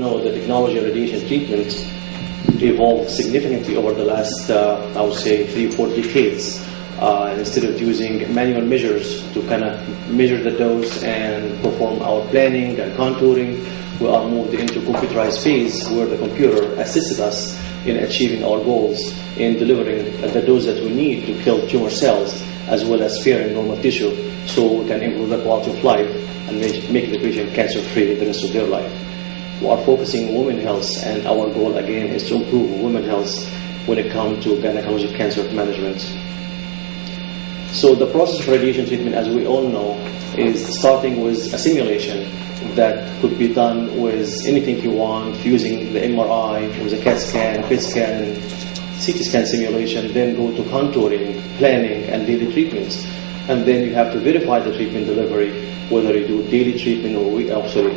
The technology of radiation treatment evolved significantly over the last, I would say, 3-4 decades. Instead of using manual measures to kind of measure the dose and perform our planning and contouring, we are moved into computerized phase where the computer assisted us in achieving our goals in delivering the dose that we need to kill tumor cells as well as sparing normal tissue so we can improve the quality of life and make the patient cancer-free the rest of their life. We are focusing on women's health, and our goal again is to improve women's health when it comes to gynecologic cancer management. So the process of radiation treatment, as we all know, is starting with a simulation that could be done with anything you want, using the MRI, with a CAT scan, PET scan, CT scan simulation, then go to contouring, planning, and daily treatments. And then you have to verify the treatment delivery, whether you do daily treatment or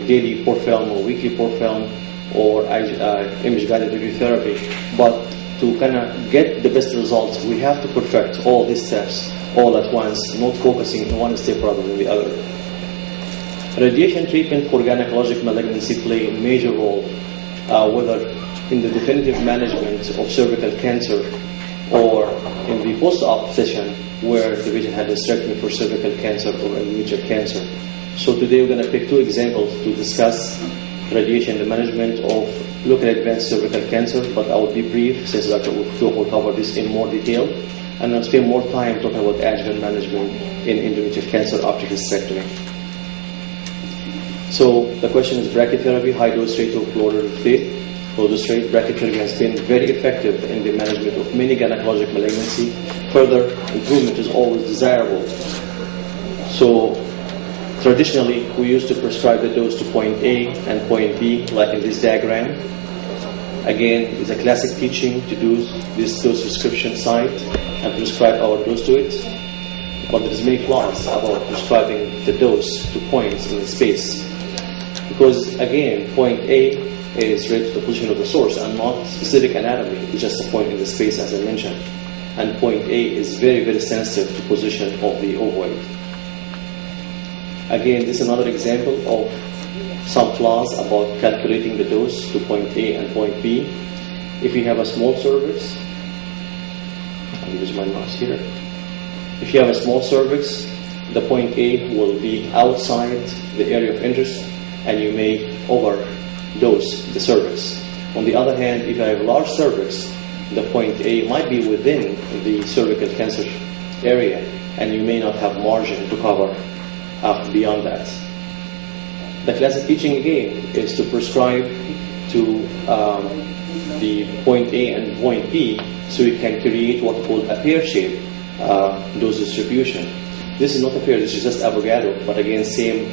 daily port film or weekly port film or image-guided radiotherapy. But to kind of get the best results, we have to perfect all these steps all at once, not focusing on one step rather than the other. Radiation treatment for gynecologic malignancy play a major role, whether in the definitive management of cervical cancer or in the post-op session where the patient had hysterectomy for cervical cancer or endometrial cancer. So today we're going to pick two examples to discuss radiation and management of locally advanced cervical cancer, but I will be brief since Dr. Ufuk will cover this in more detail, and I'll spend more time talking about adjuvant management in endometrial cancer after hysterectomy. So the question is brachytherapy, high-dose radiofluoride. Low-dose brachytherapy has been very effective in the management of many gynecologic malignancy. Further improvement is always desirable. So traditionally, we used to prescribe the dose to point A and point B, like in this diagram. Again, it's a classic teaching to do this dose prescription site and prescribe our dose to it. But there's many flaws about prescribing the dose to points in space. Because again, point A is related to the position of the source and not specific anatomy. It's just a point in the space, as I mentioned. And point A is very, very sensitive to position of the ovoid. Again, this is another example of some flaws about calculating the dose to point A and point B. If you have a small cervix, I'll use my mouse here. If you have a small cervix, the point A will be outside the area of interest, and you may overdose the cervix. On the other hand, if you have a large cervix, the point A might be within the cervical cancer area, and you may not have margin to cover beyond that. The classic teaching again is to prescribe to the point A and point B so you can create what we call a pear-shaped dose distribution. This is not a pear, this is just Avogadro, but again, same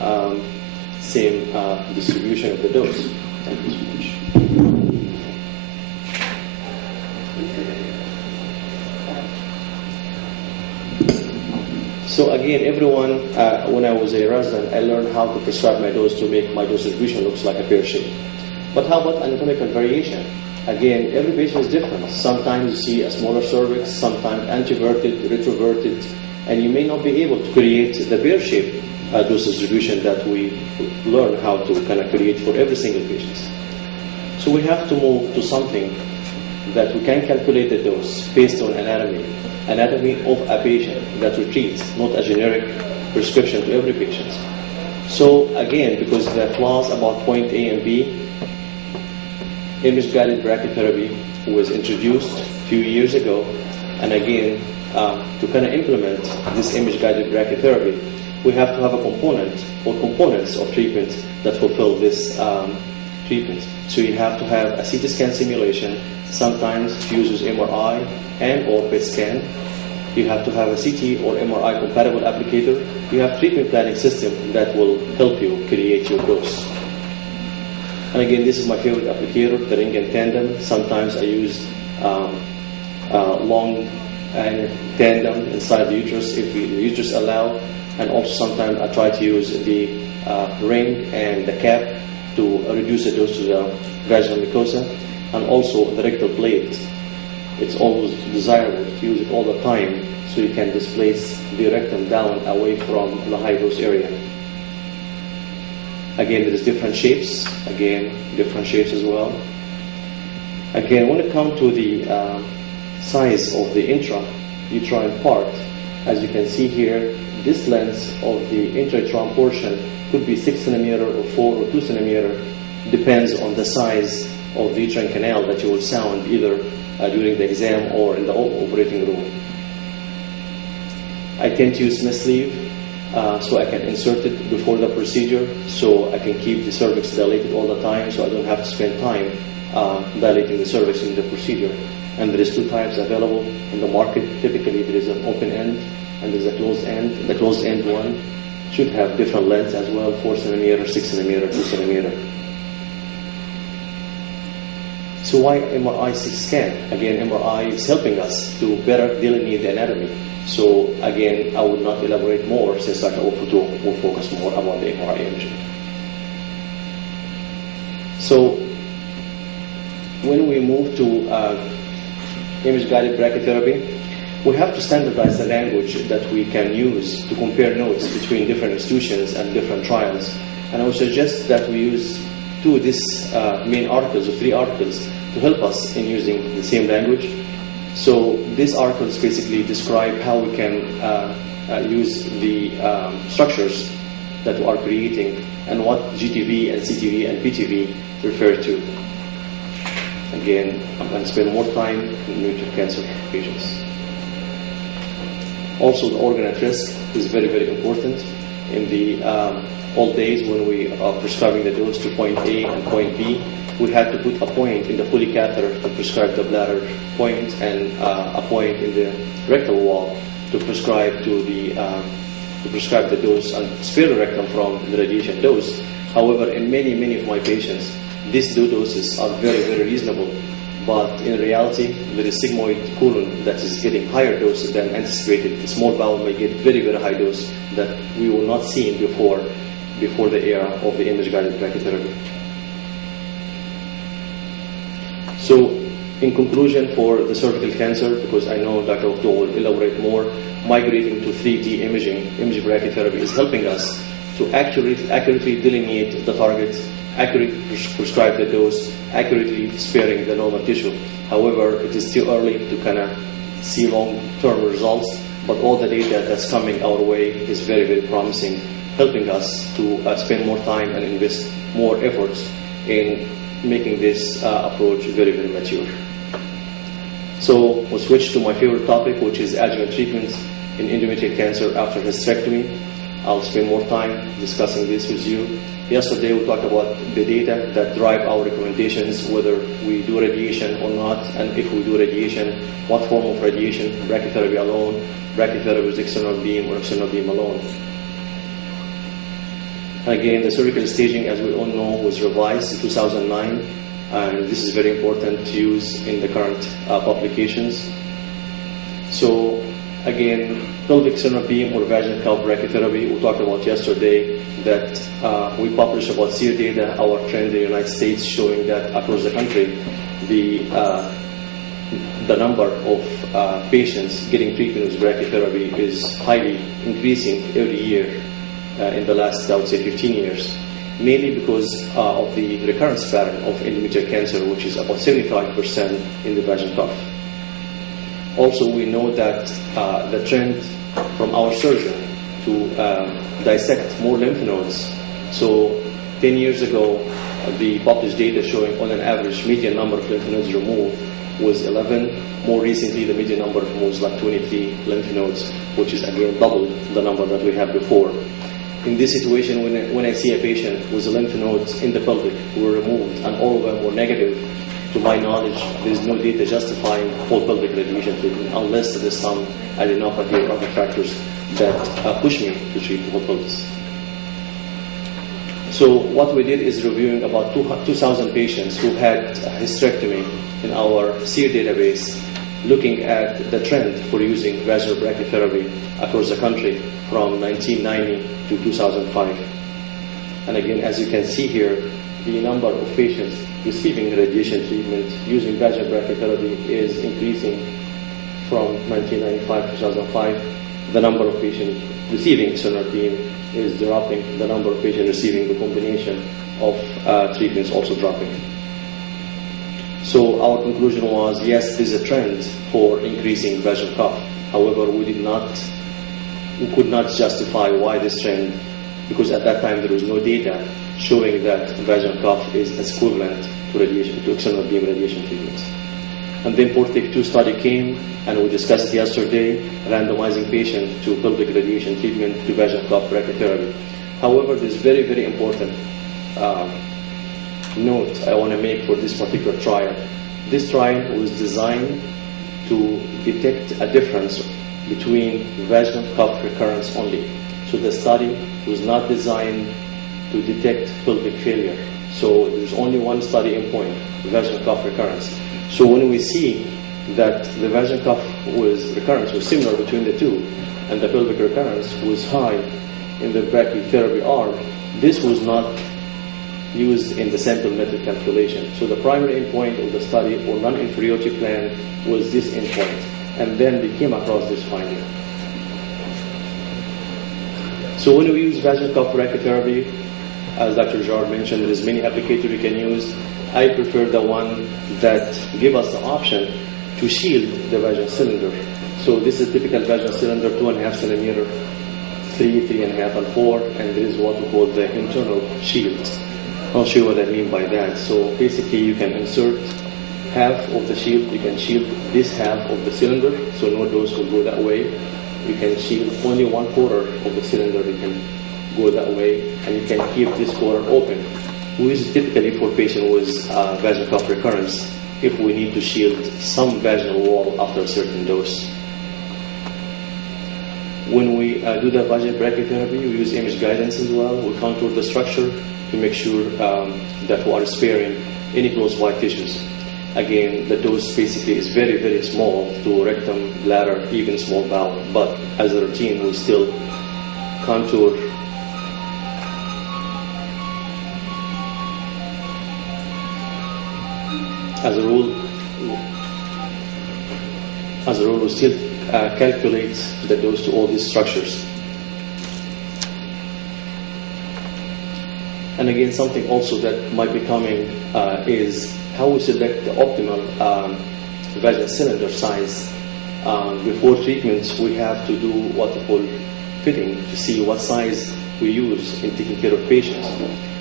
distribution of the dose. Thank you so much. So again, everyone, when I was a resident, I learned how to prescribe my dose to make my dose distribution looks like a pear shape. But how about anatomical variation? Again, every patient is different. Sometimes you see a smaller cervix, sometimes anteverted, retroverted, and you may not be able to create the pear-shaped dose distribution that we learn how to kind of create for every single patient. So we have to move to something that we can calculate the dose based on anatomy of a patient that we treat, not a generic prescription to every patient. So again, because the flaws about point A and B, image-guided brachytherapy was introduced a few years ago, and again, to kind of implement this image-guided brachytherapy, we have to have a component or components of treatment that fulfill this treatment. So you have to have a CT scan simulation, sometimes uses MRI and or PET scan. You have to have a CT or MRI compatible applicator. You have treatment planning system that will help you create your dose. And again, this is my favorite applicator, the ring and tandem. Sometimes I use long tandem inside the uterus if the uterus allow. And also sometimes I try to use the ring and the cap to reduce the dose to the vaginal mucosa, and also the rectal plate. It's always desirable to use it all the time so you can displace the rectum down away from the high dose area. Again, there is different shapes. Again, different shapes as well. Again, when it comes to the size of the intrauterine part, as you can see here, this length of the intrauterine portion could be 6 centimeter or 4 or 2 centimeter, depends on the size of the uterine canal that you will sound either during the exam or in the operating room. I tend to use Smith sleeve so I can insert it before the procedure, so I can keep the cervix dilated all the time, so I don't have to spend time dilating the cervix in the procedure. And there is 2 types available in the market. Typically there is an open end and there is a closed end. The closed end one should have different lengths as well, 4 centimeter, 6 centimeter, 2 centimeter. So why MRI CT scan? Again, MRI is helping us to better delineate the anatomy. So again, I will not elaborate more since Dr. Ofuto will focus more about the MRI imaging. So when we move to image-guided brachytherapy, we have to standardize the language that we can use to compare notes between different institutions and different trials. And I would suggest that we use 2 of these main articles or 3 articles to help us in using the same language. So these articles basically describe how we can use the structures that we are creating and what GTV and CTV and PTV refer to. Again, I'm going to spend more time in uterine cancer patients. Also, the organ at risk is very, very important. In the old days when we are prescribing the dose to point A and point B, we had to put a point in the Foley catheter to prescribe the bladder point and a point in the rectal wall to prescribe the dose and spare the rectum from the radiation dose. However, in many of my patients, these 2 doses are very, very reasonable. But in reality, there is sigmoid colon that is getting higher dose than anticipated. The small bowel may get very, very high dose that we will not see before the era of the image-guided brachytherapy. So, in conclusion, for the cervical cancer, because I know Dr. Ofuto will elaborate more, migrating to 3D image brachytherapy is helping us to accurately delineate the target, accurately prescribe the dose, accurately sparing the normal tissue. However, it is still early to kind of see long-term results, but all the data that's coming our way is very, very promising, helping us to spend more time and invest more efforts in making this approach very, very mature. So we'll switch to my favorite topic, which is adjuvant treatment in endometrial cancer after hysterectomy. I'll spend more time discussing this with you. Yesterday we talked about the data that drive our recommendations, whether we do radiation or not, and if we do radiation, what form of radiation, brachytherapy alone, brachytherapy with external beam, or external beam alone. Again, the cervical staging, as we all know, was revised in 2009, and this is very important to use in the current publications. So, again, pelvic external beam or vaginal calf brachytherapy, we talked about yesterday that we published about SEER data, our trend in the United States, showing that across the country, the number of patients getting treatment with brachytherapy is highly increasing every year in the last, I would say, 15 years, mainly because of the recurrence pattern of endometrial cancer, which is about 75% in the vaginal cuff. Also, we know that the trend from our surgeon to dissect more lymph nodes. So 10 years ago, the published data showing on an average median number of lymph nodes removed was 11. More recently, the median number was like 23 lymph nodes, which is again double the number that we had before. In this situation, when I see a patient with lymph nodes in the pelvic who were removed and all of them were negative, to my knowledge, there is no data justifying whole pelvic radiation treatment unless there is some adenopathy or other factors that push me to treat the whole pelvis. So what we did is reviewing about 2,000 patients who had a hysterectomy in our SEER database, looking at the trend for using vaginal brachytherapy across the country from 1990 to 2005. And again, as you can see here, the number of patients receiving radiation treatment using vaginal brachytherapy is increasing from 1995 to 2005. The number of patients receiving external beam is dropping, the number of patients receiving the combination of treatments also dropping. So our conclusion was, yes, there's a trend for increasing vaginal cough. However, we could not justify why this trend, because at that time there was no data showing that vaginal cough is equivalent to external beam radiation treatments. And then PORTEC-2 study came, and we discussed it yesterday, randomizing patients to pelvic radiation treatment to vaginal cough brachytherapy. However, there's very, very important note I want to make for this particular trial. This trial was designed to detect a difference between vaginal cough recurrence only. So the study was not designed to detect pelvic failure. So there's only one study endpoint, vaginal cough recurrence. So when we see that the vaginal cough recurrence was similar between the two, and the pelvic recurrence was high in the brachytherapy arm, this was not used in the sample method calculation. So the primary endpoint of the study or non-inferiority plan was this endpoint, and then they came across this finding. So when we use vaginal cough brachytherapy, as Dr. Jar mentioned, there's many applicators you can use. I prefer the one that give us the option to shield the vaginal cylinder. So this is a typical vaginal cylinder, 2.5 centimeter, 3, 3.5, and 4, and there is what we call the internal shield. I'll show you what I mean by that. So basically you can insert half of the shield, you can shield this half of the cylinder, so no dose will go that way. You can shield only 1/4 of the cylinder, you can go that way, and you can keep this quarter open. We use it typically for patients with vaginal cough recurrence if we need to shield some vaginal wall after a certain dose. When we do the vaginal brachytherapy, we use image guidance as well. We contour the structure to make sure that we are sparing any close white tissues. Again, the dose basically is very, very small to rectum, bladder, even small bowel. But as a routine, we still contour. As a rule, we still calculate the dose to all these structures. And again, something also that might be coming is how we select the optimal vaginal cylinder size. Before treatments, we have to do what we call fitting to see what size we use in taking care of patients.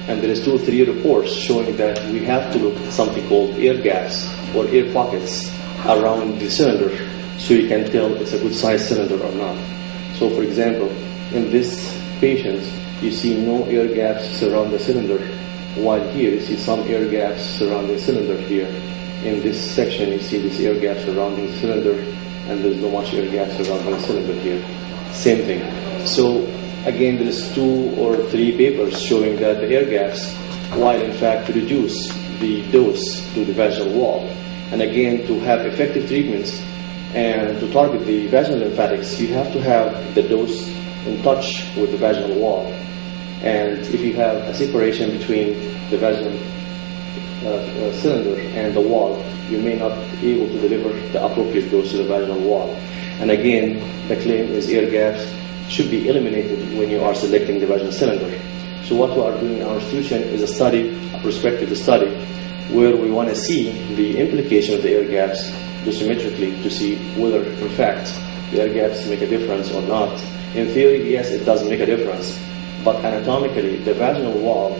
And there is 2 or 3 reports showing that we have to look at something called air gaps or air pockets around the cylinder so you can tell it's a good size cylinder or not. So for example, in this patient, you see no air gaps surround the cylinder, while here you see some air gaps surrounding the cylinder here. In this section, you see this air gap surrounding the cylinder, and there's not much air gaps surrounding the cylinder here. Same thing. So again, there is 2 or 3 papers showing that the air gaps, while in fact to reduce the dose to the vaginal wall. And again, to have effective treatments and to target the vaginal lymphatics, you have to have the dose in touch with the vaginal wall. And if you have a separation between the vaginal cylinder and the wall, you may not be able to deliver the appropriate dose to the vaginal wall. And again, the claim is air gaps should be eliminated when you are selecting the vaginal cylinder. So what we are doing in our institution is a study, a prospective study, where we want to see the implication of the air gaps dosimetrically to see whether, in fact, the air gaps make a difference or not. In theory, yes, it does make a difference, but anatomically, the vaginal wall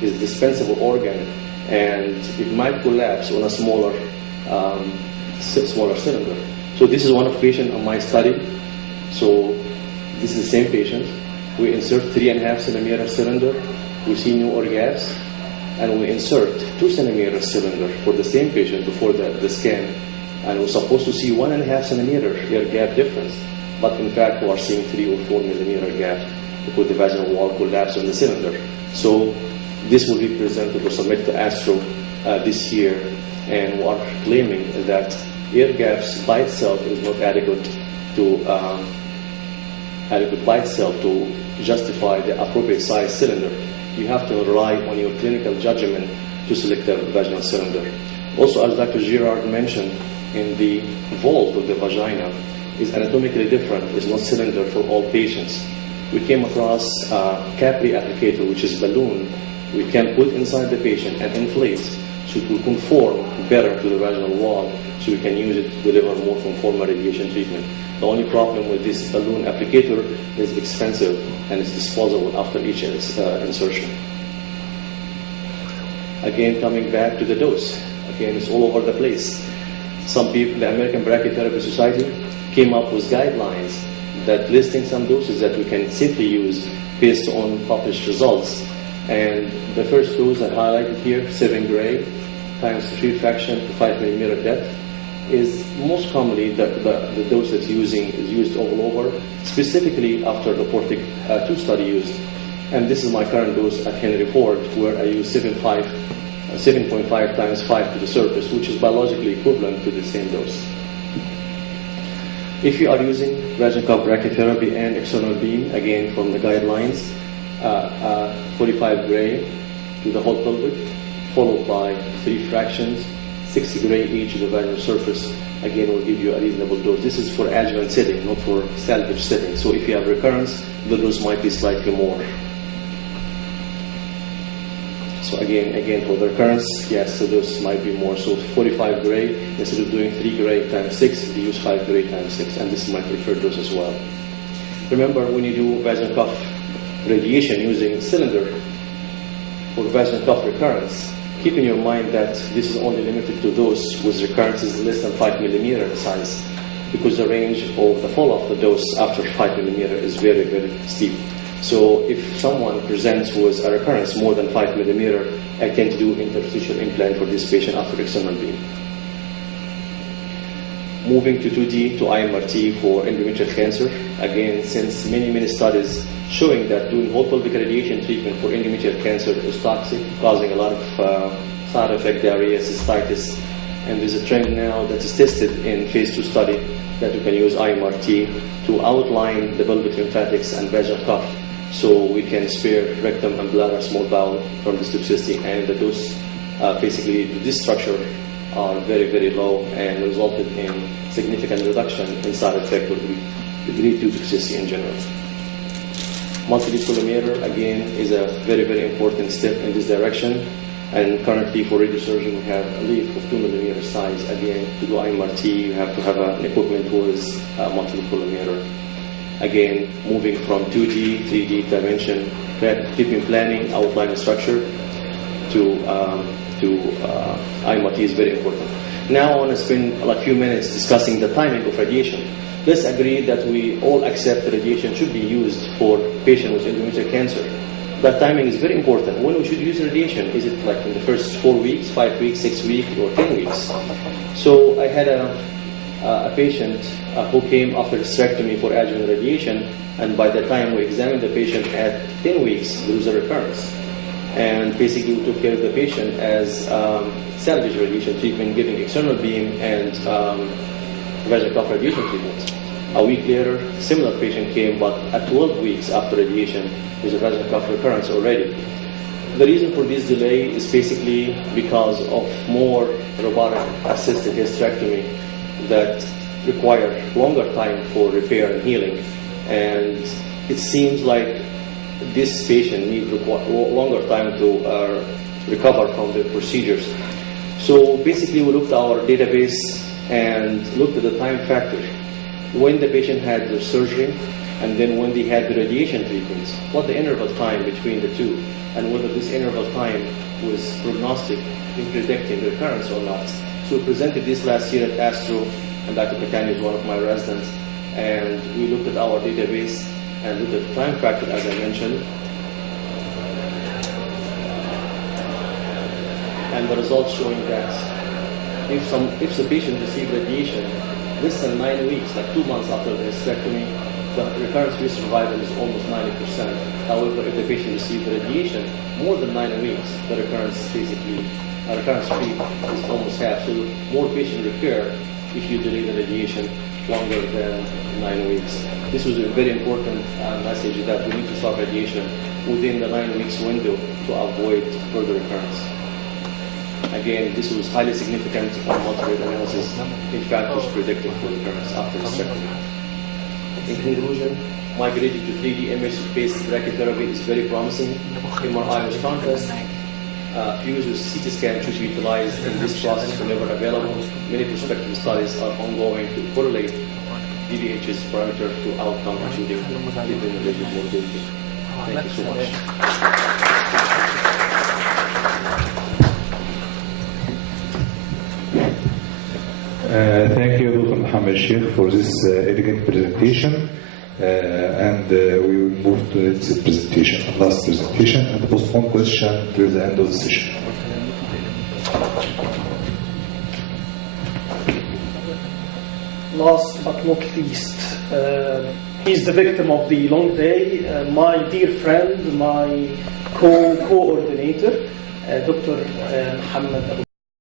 is a dispensable organ, and it might collapse on a smaller cylinder. So this is one of the patients on my study. So this is the same patient. We insert 3.5 centimeter cylinder. We see no air gaps, and we insert 2 centimeter cylinder for the same patient before the scan, and we're supposed to see 1.5 centimeter air gap difference, but in fact we are seeing 3 or 4 millimeter gap because the vaginal wall collapsed on the cylinder. So this will be presented or submitted to ASTRO this year, and we are claiming that air gaps by itself is not adequate by itself to justify the appropriate size cylinder. You have to rely on your clinical judgment to select the vaginal cylinder. Also, as Dr. Girard mentioned, in the vault of the vagina is anatomically different. It's not cylinder for all patients. we came across a capillary applicator, which is a balloon we can put inside the patient and inflate so it will conform better to the vaginal wall, so we can use it to deliver more conformal radiation treatment. The only problem with this balloon applicator is expensive and it's disposable after each insertion. Again, coming back to the dose. Again, it's all over the place. Some people, the American Brachytherapy Society, came up with guidelines that listing some doses that we can safely use based on published results. And the first dose I highlighted here, 7 gray times 3 fraction to 5 millimeter depth, is most commonly the dose that's is used all over, specifically after the Portic 2 study used. And this is my current dose at Henry Ford, where I use 7.5 times 5 to the surface, which is biologically equivalent to the same dose. If you are using vaginal cuff brachytherapy and external beam, again from the guidelines, 45 gray to the whole pelvic, followed by 3 fractions, 60 gray each to the vaginal surface, again will give you a reasonable dose. This is for adjuvant setting, not for salvage setting. So if you have recurrence, the dose might be slightly more. So again for the recurrence, yes, the dose might be more. So 45 gray, instead of doing 3 gray times 6, you use 5 gray times 6, and this is my preferred dose as well. Remember, when you do vaginal cuff radiation using cylinder for vaginal cuff recurrence, keep in your mind that this is only limited to those with recurrences less than 5 millimeter in size, because the range of the fall of the dose after 5 millimeter is very, very steep. So if someone presents with a recurrence more than 5 millimeter, I tend to do interstitial implant for this patient after external beam. Moving to 2D to IMRT for endometrial cancer. Again, since many studies showing that doing whole pelvic radiation treatment for endometrial cancer is toxic, causing a lot of side effect, diarrhea, cystitis, and there's a trend now that is tested in phase 2 study that we can use IMRT to outline the pelvic lymphatics and vaginal cuff, so we can spare rectum and bladder, small bowel from this toxicity, and the dose, basically this structure are very, very low and resulted in significant reduction in side effect or grade 2 toxicity in general. Multi-lead collimator, again, is a very, very important step in this direction. And currently for radiosurgery, we have a lead of 2 millimeter size. Again, to do IMRT, you have to have an equipment with multi-lead collimator. Again, moving from 2D, 3D dimension, keeping planning, outline structure to IMRT is very important. Now I want to spend a few minutes discussing the timing of radiation. Let's agree that we all accept that radiation should be used for patients with endometrial cancer. That timing is very important. When we should use radiation, is it like in the first 4 weeks, 5 weeks, 6 weeks, or 10 weeks? So I had a patient who came after hysterectomy for adjuvant radiation, and by the time we examined the patient at 10 weeks, there was a recurrence. And basically we took care of the patient as salvage radiation treatment, giving external beam and vaginal cuff radiation treatment. A week later, similar patient came, but at 12 weeks after radiation, there's a vaginal cuff recurrence already. The reason for this delay is basically because of more robotic-assisted hysterectomy that require longer time for repair and healing. And it seems like this patient needs longer time to recover from the procedures. So basically we looked at our database and looked at the time factor. When the patient had the surgery and then when they had the radiation treatment, what the interval time between the two, and whether this interval time was prognostic in predicting recurrence or not. So we presented this last year at Astro, and Dr. Patani is one of my residents, and we looked at our database and looked at the time factor, as I mentioned. And the results showing that if the patient received radiation less than 9 weeks, like 2 months after the hysterectomy, the recurrence-free survival is almost 90%. However, if the patient received radiation more than 9 weeks, the recurrence-free is almost half. So more patient recur if you delay the radiation longer than 9 weeks. This was a very important message that we need to stop radiation within the 9 weeks window to avoid further recurrence. Again, this was highly significant on multi-rate analysis in factors predicted for recurrence after hysterectomy. In conclusion, migrating to 3D image-based brachytherapy is very promising. MRI with contrast, fused with CT scan should be utilized in this process whenever available. Many prospective studies are ongoing to correlate DBH's parameter to outcome, including treatment-related morbidity. Thank you so much. Thank you, Dr. Mohammed Sheikh, for this elegant presentation. And we will move to the next presentation, last presentation, and postpone question till the end of the session. Last but not least, he's the victim of the long day. My dear friend, my co-coordinator, Dr. Mohammed Abu.